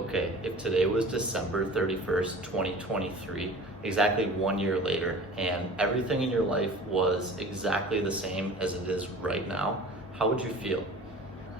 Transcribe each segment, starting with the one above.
Okay, if today was December 31st, 2023, exactly 1 year later, and everything in your life was exactly the same as it is right now, how would you feel?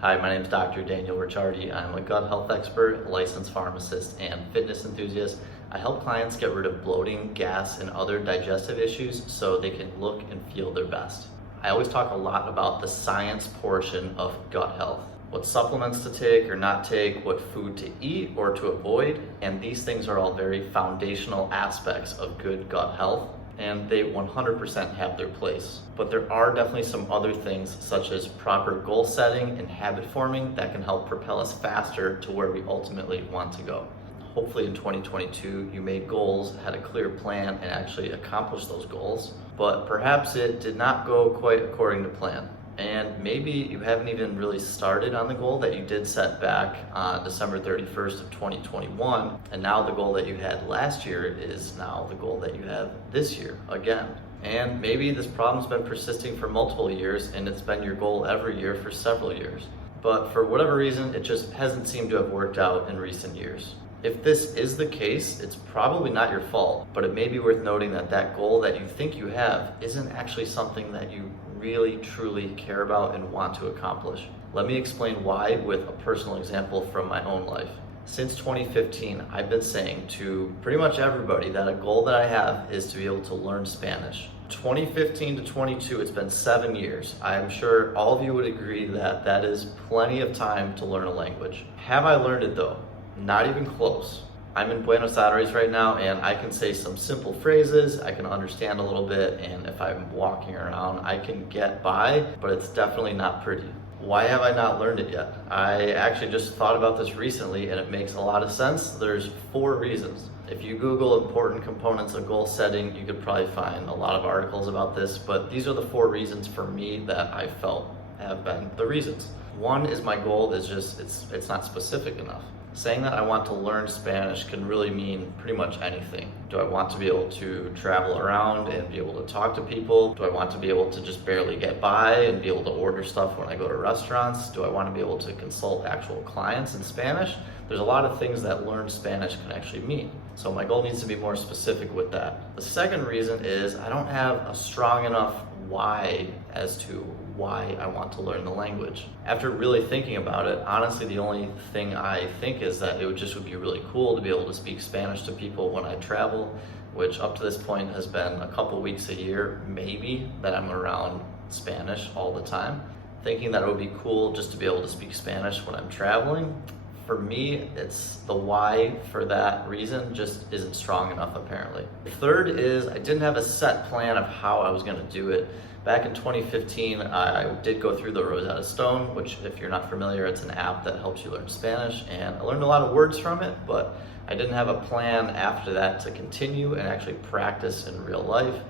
Hi, my name is Dr. Daniel Ricciardi. I'm a gut health expert, licensed pharmacist, and fitness enthusiast. I help clients get rid of bloating, gas, and other digestive issues so they can look and feel their best. I always talk a lot about the science portion of gut health. What supplements to take or not take, what food to eat or to avoid, and these things are all very foundational aspects of good gut health, and they 100% have their place. But there are definitely some other things such as proper goal setting and habit forming that can help propel us faster to where we ultimately want to go. Hopefully in 2022, you made goals, had a clear plan, and actually accomplished those goals, but perhaps it did not go quite according to plan. And maybe you haven't even really started on the goal that you did set back on December 31st of 2021. And now the goal that you had last year is now the goal that you have this year again. And maybe this problem's been persisting for multiple years and it's been your goal every year for several years. But for whatever reason, it just hasn't seemed to have worked out in recent years. If this is the case, it's probably not your fault, but it may be worth noting that that goal that you think you have isn't actually something that you really truly care about and want to accomplish. Let me explain why with a personal example from my own life. Since 2015, I've been saying to pretty much everybody that a goal that I have is to be able to learn Spanish. 2015 to 22, it's been 7 years. I'm sure all of you would agree that that is plenty of time to learn a language. Have I learned it though? Not even close. I'm in Buenos Aires right now and I can say some simple phrases, I can understand a little bit, and if I'm walking around, I can get by, but it's definitely not pretty. Why have I not learned it yet? I actually just thought about this recently and it makes a lot of sense. There's 4 reasons. If you Google important components of goal setting, you could probably find a lot of articles about this, but these are the 4 reasons for me that I felt have been the reasons. One is my goal is just, it's not specific enough. Saying that I want to learn Spanish can really mean pretty much anything. Do I want to be able to travel around and be able to talk to people? Do I want to be able to just barely get by and be able to order stuff when I go to restaurants? Do I want to be able to consult actual clients in Spanish? There's a lot of things that learn Spanish can actually mean. So my goal needs to be more specific with that. The second reason is I don't have a strong enough why as to why I want to learn the language. After really thinking about it, honestly, the only thing I think is that it would be really cool to be able to speak Spanish to people when I travel, which up to this point has been a couple weeks a year, maybe, that I'm around Spanish all the time. Thinking that it would be cool just to be able to speak Spanish when I'm traveling. For me, it's the why for that reason just isn't strong enough apparently. The third is I didn't have a set plan of how I was going to do it. Back in 2015, I did go through the Rosetta Stone, which if you're not familiar, it's an app that helps you learn Spanish, and I learned a lot of words from it, but I didn't have a plan after that to continue and actually practice in real life.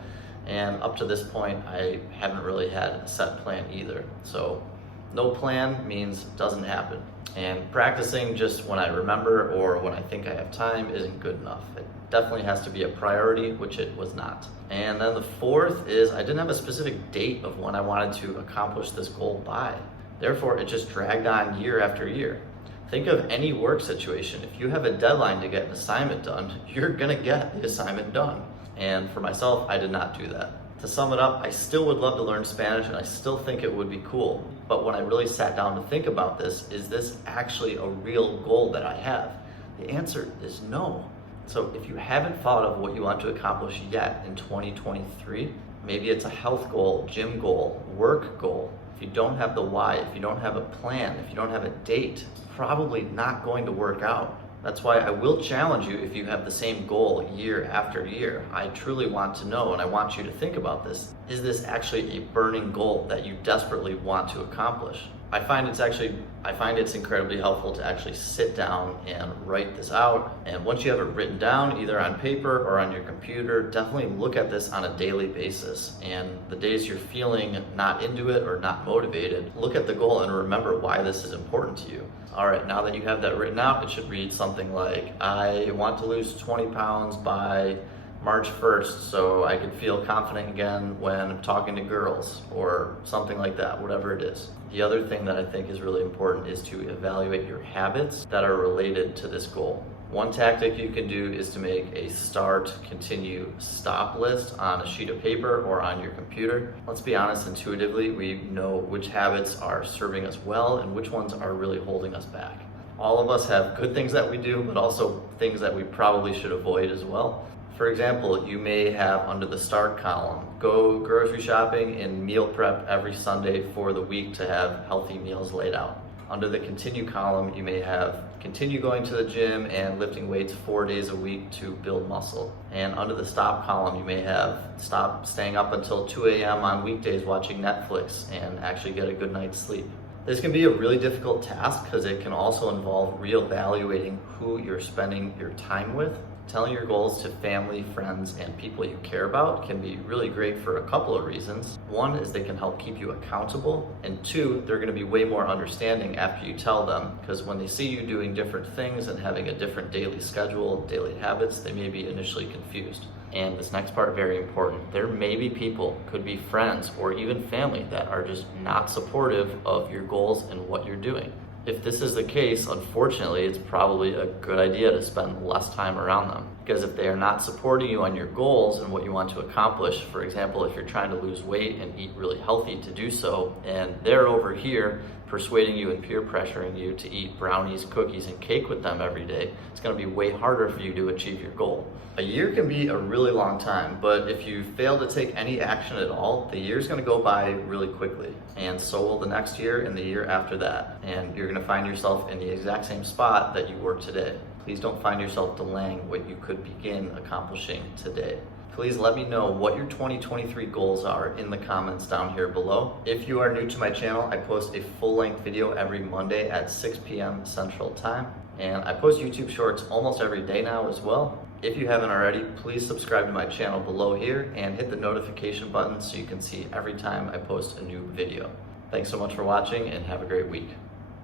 And up to this point, I haven't really had a set plan either. So no plan means it doesn't happen. And practicing just when I remember or when I think I have time isn't good enough. It definitely has to be a priority, which it was not. And then the fourth is I didn't have a specific date of when I wanted to accomplish this goal by. Therefore, it just dragged on year after year. Think of any work situation. If you have a deadline to get an assignment done, you're gonna get the assignment done. And for myself, I did not do that. To sum it up, I still would love to learn Spanish and I still think it would be cool. But when I really sat down to think about this, is this actually a real goal that I have? The answer is no. So if you haven't thought of what you want to accomplish yet in 2023, maybe it's a health goal, gym goal, work goal. If you don't have the why, if you don't have a plan, if you don't have a date, it's probably not going to work out. That's why I will challenge you if you have the same goal year after year. I truly want to know, and I want you to think about this. Is this actually a burning goal that you desperately want to accomplish? I find it's incredibly helpful to actually sit down and write this out. And once you have it written down, either on paper or on your computer, definitely look at this on a daily basis. And the days you're feeling not into it or not motivated, look at the goal and remember why this is important to you. All right, now that you have that written out, it should read something like, I want to lose 20 pounds by March 1st so I could feel confident again when I'm talking to girls or something like that, whatever it is. The other thing that I think is really important is to evaluate your habits that are related to this goal. One tactic you can do is to make a start, continue, stop list on a sheet of paper or on your computer. Let's be honest, intuitively, we know which habits are serving us well and which ones are really holding us back. All of us have good things that we do, but also things that we probably should avoid as well. For example, you may have under the start column, go grocery shopping and meal prep every Sunday for the week to have healthy meals laid out. Under the continue column, you may have continue going to the gym and lifting weights 4 days a week to build muscle. And under the stop column, you may have stop staying up until 2 a.m. on weekdays watching Netflix and actually get a good night's sleep. This can be a really difficult task because it can also involve reevaluating who you're spending your time with. Telling your goals to family, friends, and people you care about can be really great for a couple of reasons. One is they can help keep you accountable, and two, they're going to be way more understanding after you tell them, because when they see you doing different things and having a different daily schedule, daily habits, they may be initially confused. And this next part, very important. There may be people, could be friends or even family, that are just not supportive of your goals and what you're doing. If this is the case, unfortunately, it's probably a good idea to spend less time around them. Because if they are not supporting you on your goals and what you want to accomplish, for example, if you're trying to lose weight and eat really healthy to do so, and they're over here persuading you and peer pressuring you to eat brownies, cookies, and cake with them every day, it's going to be way harder for you to achieve your goal. A year can be a really long time, but if you fail to take any action at all, the year's going to go by really quickly, and so will the next year and the year after that, and you're going to find yourself in the exact same spot that you were today. Please don't find yourself delaying what you could begin accomplishing today. Please let me know what your 2023 goals are in the comments down here below. If you are new to my channel, I post a full-length video every Monday at 6 p.m. Central Time. And I post YouTube Shorts almost every day now as well. If you haven't already, please subscribe to my channel below here and hit the notification button so you can see every time I post a new video. Thanks so much for watching and have a great week.